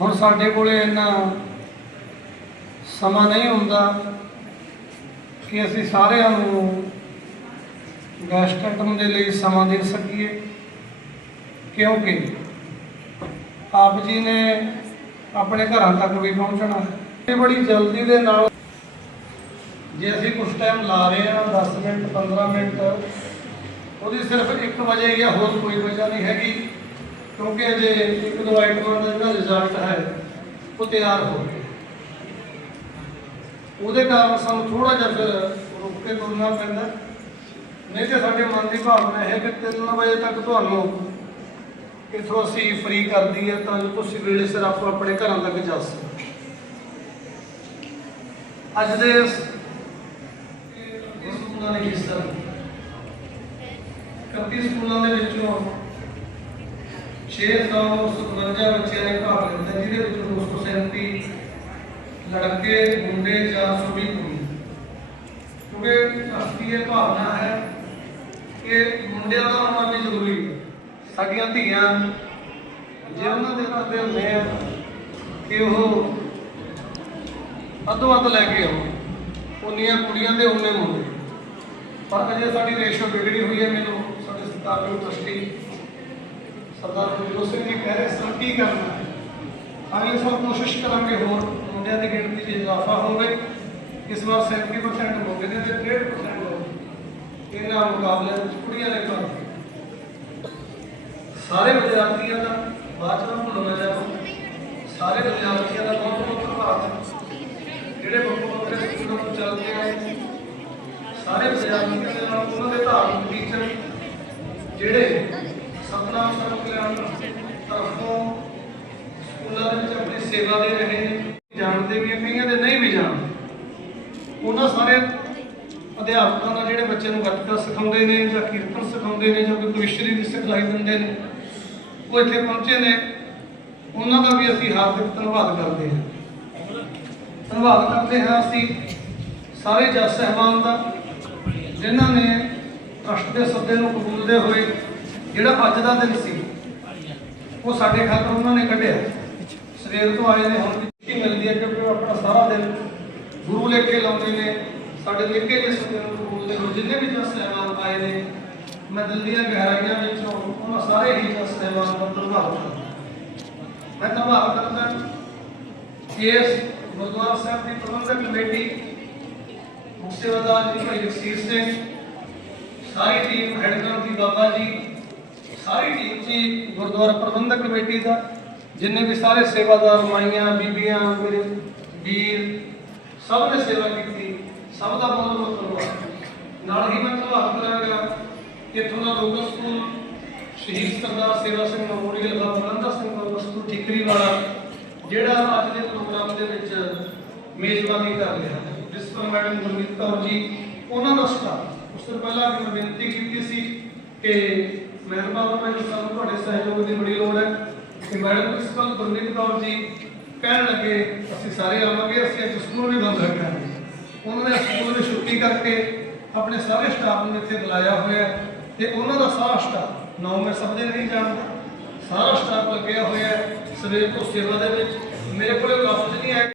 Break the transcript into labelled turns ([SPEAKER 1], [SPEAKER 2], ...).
[SPEAKER 1] ਹੁਣ ਸਾਡੇ ਕੋਲੇ ਇੰਨਾ ਸਮਾਂ ਨਹੀਂ ਹੁੰਦਾ ਕਿ ਅਸੀਂ ਸਾਰਿਆਂ ਨੂੰ ਗੈਸਟ ਆਈਟਮ ਦੇ ਲਈ ਸਮਾਂ ਦੇ ਸਕੀਏ। ਕਿਉਂਕਿ ਆਪ ਜੀ ਨੇ ਆਪਣੇ ਘਰਾਂ ਤੱਕ ਵੀ ਪਹੁੰਚਣਾ। ਇਹ ਬੜੀ ਜਲਦੀ ਦੇ ਨਾਲ ਜੇ ਅਸੀਂ ਕੁਝ ਟਾਈਮ ਲਾ ਰਹੇ ਹਾਂ 10 ਮਿੰਟ 15 ਮਿੰਟ, ਉਹਦੀ ਸਿਰਫ 1 ਵਜੇ ਜਾਂ ਹੋਰ ਕੋਈ ਵਜ੍ਹਾ ਨਹੀਂ ਹੈਗੀ। ਕਿਉਂਕਿ ਅਜੇ ਇੱਕ ਦੋ ਆਈਟਮਾਂ ਦਾ ਜਿਹੜਾ ਰਿਜ਼ਲਟ ਹੈ, ਉਹ ਤਿਆਰ ਹੋ ਗਿਆ। ਉਹਦੇ ਕਾਰਨ ਸਾਨੂੰ ਥੋੜਾ ਜਿਹਾ ਫਿਰ ਰੁਕ ਕੇ ਤੁਰਨਾ ਪੈਂਦਾ। ਨਹੀਂ ਤੇ ਸਾਡੇ ਮਨ ਦੀ ਭਾਵਨਾ ਹੈ ਕਿ 3 ਵਜੇ ਤੱਕ ਤੁਹਾਨੂੰ ਇੱਥੋਂ ਅਸੀਂ ਫ੍ਰੀ ਕਰਦੀ ਹੈ ਤਾਂ ਜੋ ਤੁਸੀਂ ਵੇਲੇ ਸਿਰ ਆਪੋ ਆਪਣੇ ਘਰਾਂ ਤੱਕ ਜਾ ਸਕੋ। ਅੱਜ ਦੇ ਇਸ ਸਕੂਲਾਂ ਦੇ ਹਿੱਸਾ 31 ਸਕੂਲਾਂ ਦੇ ਵਿੱਚੋਂ 657 ਬੱਚਿਆਂ ਨੇ ਭਾਗ ਲਿੱਤਾ, ਜਿਹਦੇ ਵਿੱਚੋਂ 237 ਲੜਕੇ, ਮੁੰਡੇ 420 ਕੁੜੀ। ਕਿਉਂਕਿ ਅਸਲੀ ਇਹ ਭਾਵਨਾ ਹੈ ਕਿ ਮੁੰਡਿਆਂ ਦਾ ਹੋਣਾ ਵੀ ਜ਼ਰੂਰੀ ਹੈ। ਸਾਡੀਆਂ ਧੀਆਂ, ਜੇ ਉਹਨਾਂ ਦੇ ਕਰਦੇ ਹੁੰਦੇ ਆ ਕਿ ਉਹ ਅੱਧੋ ਅੱਧ ਲੈ ਕੇ ਆਉਣ, ਉਨੀਆਂ ਕੁੜੀਆਂ ਦੇ ਉਨੇ ਮੁੰਡੇ। ਪਰ ਅਜੇ ਸਾਡੀ ਰੇਸ਼ੋ ਵਿਗੜੀ ਹੋਈ ਹੈ, ਮੈਨੂੰ ਸਾਡੇ ਸਤਿਕਾਰਯੋਗ ਟਰਸਟੀ ਸਰਦਾਰ ਗੁਰਜੋਤ ਸਿੰਘ ਜੀ ਕਹਿ ਰਹੇ ਸਨ ਕੀ ਕਰਨਾ ਹੈ ਅਗਲੇ ਸਾਲ ਕੋਸ਼ਿਸ਼ ਕਰਾਂਗੇ ਹੋਰ ਮੁੰਡਿਆਂ ਦੀ ਗਿਣਤੀ 'ਚ ਇਜ਼ਾਫਾ ਹੋਵੇ ਇਸ ਵਾਰ 70% ਹੋ ਗਏ ਨੇ ਤੇ 1.5% ਹੋ ਗਏ ਇਹਨਾਂ ਮੁਕਾਬਲਿਆਂ ਵਿੱਚ ਕੁੜੀਆਂ ਨੇ ਕਰ ਸਾਰੇ ਵਿਦਿਆਰਥੀਆਂ ਦਾ ਬਾਅਦ ਚ ਨਾ ਭੁੱਲਣਾ ਚਾਹੋ ਸਾਰੇ ਵਿਦਿਆਰਥੀਆਂ ਦਾ ਬਹੁਤ ਬਹੁਤ ਧੰਨਵਾਦ ਜਿਹੜੇ ਵੱਖੋ ਵੱਖਰੇ ਸਕੂਲਾਂ ਤੋਂ ਚੱਲ ਕੇ ਆਏ ਸਾਰੇ ਵਿਦਿਆਰਥੀਆਂ ਦੇ ਨਾਲ ਉਹਨਾਂ ਦੇ ਧਾਰਮਿਕ ਟੀਚਰ ਜਿਹੜੇ ਸਤਨਾਮ ਸਰਵ ਕਲਿਆਣ ਤਰਫੋਂ ਸਕੂਲਾਂ ਦੇ ਵਿੱਚ ਆਪਣੀ ਸੇਵਾ ਦੇ ਰਹੇ ਨੇ, ਜਾਣਦੇ ਵੀ ਕਈਆਂ ਦੇ ਨਹੀਂ ਵੀ ਜਾਣਦੇ। ਉਹਨਾਂ ਸਾਰੇ ਅਧਿਆਪਕਾਂ ਦਾ ਜਿਹੜੇ ਬੱਚੇ ਨੂੰ ਗੱਤਕਾ ਸਿਖਾਉਂਦੇ ਨੇ ਜਾਂ ਕੀਰਤਨ ਸਿਖਾਉਂਦੇ ਨੇ ਜਾਂ ਕੋਈ ਕਵਿਸ਼ਰੀ ਦੀ ਸਿਖਲਾਈ ਦਿੰਦੇ ਨੇ, ਉਹ ਇੱਥੇ ਪਹੁੰਚੇ ਨੇ। ਉਹਨਾਂ ਦਾ ਵੀ ਅਸੀਂ ਹਾਰਦਿਕ ਧੰਨਵਾਦ ਕਰਦੇ ਹਾਂ। ਧੰਨਵਾਦ ਕਰਦੇ ਹਾਂ ਅਸੀਂ ਸਾਰੇ ਜੱਜ ਸਹਿਬਾਨ ਦਾ, ਜਿਨ੍ਹਾਂ ਨੇ ਟਰਸਟ ਦੇ ਸੱਦੇ ਨੂੰ ਕਬੂਲਦੇ ਹੋਏ, ਜਿਹੜਾ ਅੱਜ ਦਾ ਦਿਨ ਸੀ, ਉਹ ਸਾਡੇ ਖਾਤਰ ਉਹਨਾਂ ਨੇ ਕੱਢਿਆ। ਸਵੇਰ ਤੋਂ ਆਏ ਨੇ, ਹੁਣ ਵੀ ਖੁਸ਼ੀ ਮਿਲਦੀ ਹੈ ਕਿਉਂਕਿ ਉਹ ਆਪਣਾ ਸਾਰਾ ਦਿਨ ਗੁਰੂ ਲੈ ਕੇ ਲਾਉਂਦੇ ਨੇ। ਸਾਡੇ ਨਿੱਕੇ ਜਿਹੇ ਸੱਦੇ ਨੂੰ ਕਬੂਲਦੇ ਹੋਏ ਜਿੰਨੇ ਵੀ ਜੱਜ ਸਹਿਬਾਨ ਆਏ ਨੇ, ਮੈਂ ਦਿਲ ਦੀਆਂ ਗਹਿਰਾਈਆਂ ਵਿੱਚੋਂ ਉਹਨਾਂ ਸਾਰੇ ਹੀ ਜੱਜ ਸਹਿਬਾਨ ਦਾ ਧੰਨਵਾਦ ਕਰਦਾ। ਮੈਂ ਧੰਨਵਾਦ ਕਰਦਾ ਇਸ ਗੁਰਦੁਆਰਾ ਸਾਹਿਬ ਦੀ ਪ੍ਰਬੰਧਕ ਕਮੇਟੀ ਮੁੱਖ ਸੇਵਾਦਾਰ ਜੀ ਭਾਈ ਜਗਸੀਰ ਸਿੰਘ, ਸਾਰੀ ਟੀਮ ਹੈਡਗਰਾਮ ਦੀ ਬਾਬਾ ਜੀ, ਸਾਰੀ ਟੀਮ ਜੀ ਗੁਰਦੁਆਰਾ ਪ੍ਰਬੰਧਕ ਕਮੇਟੀ ਦਾ। ਜਿੰਨੇ ਵੀ ਸਾਰੇ ਸੇਵਾਦਾਰ ਮਾਈਆਂ, ਬੀਬੀਆਂ, ਮੇਰੇ ਵੀਰ, ਸਭ ਨੇ ਸੇਵਾ ਕੀਤੀ, ਸਭ ਦਾ ਬਹੁਤ ਬਹੁਤ ਧੰਨਵਾਦ। ਨਾਲ ਹੀ ਮੈਂ ਧੰਨਵਾਦ ਕਰਾਂਗਾ ਕਿ ਇੱਥੋਂ ਦਾ ਲੋਕਲ ਸਕੂਲ, ਸ਼ਹੀਦ ਸਰਦਾਰ ਸੇਵਾ ਸਿੰਘ ਮੈਮੋਰੀਅਲ ਬਾਬਾ ਬੰਦਾ ਸਿੰਘ ਲੋਕਲ ਸਕੂਲ, ਠਿਕਰੀ ਵਾਲਾ, ਜਿਹੜਾ ਅੱਜ ਦੇ ਪ੍ਰੋਗਰਾਮ ਦੇ ਵਿੱਚ ਮੇਜ਼ਬਾਨੀ ਕਰ ਰਿਹਾ ਹੈ। ਪ੍ਰਿੰਸੀਪਲ ਮੈਡਮ ਗੁਰਮੀਤ ਕੌਰ ਜੀ, ਉਹਨਾਂ ਦਾ ਸਟਾਫ, ਉਸ ਤੋਂ ਪਹਿਲਾਂ ਵੀ ਮੈਂ ਬੇਨਤੀ ਕੀਤੀ ਸੀ ਕਿ ਮਿਹਰਬਾਨੀ ਮੈਨੂੰ ਸਾਨੂੰ ਤੁਹਾਡੇ ਸਹਿਯੋਗ ਦੀ ਬੜੀ ਲੋੜ ਹੈ। ਕਿ ਮੈਡਮ ਪ੍ਰਿੰਸੀਪਲ ਗੁਰਮੀਤ ਕੌਰ ਜੀ ਕਹਿਣ ਲੱਗੇ, ਅਸੀਂ ਸਾਰੇ ਆਵਾਂਗੇ, ਅਸੀਂ ਅੱਜ ਸਕੂਲ ਵੀ ਬੰਦ ਰੱਖਾਂਗੇ। ਉਹਨਾਂ ਨੇ ਸਕੂਲ ਦੀ ਛੁੱਟੀ ਕਰਕੇ ਆਪਣੇ ਸਾਰੇ ਸਟਾਫ ਨੂੰ ਇੱਥੇ ਬੁਲਾਇਆ ਹੋਇਆ ਹੈ ਤੇ ਉਹਨਾਂ ਦਾ ਸਾਰਾ ਸਟਾਫ ਨੌ ਮੈਂ ਸਭ ਦੇ ਨਹੀਂ ਜਾਣਦਾ, ਸਾਰਾ ਸਟਾਫ ਲੱਗਿਆ ਹੋਇਆ ਸਵੇਰ ਤੋਂ ਸੇਵਾ ਦੇ ਵਿੱਚ। ਮੇਰੇ ਕੋਲੇ ਲਫ਼ਜ਼ ਨਹੀਂ ਹੈ।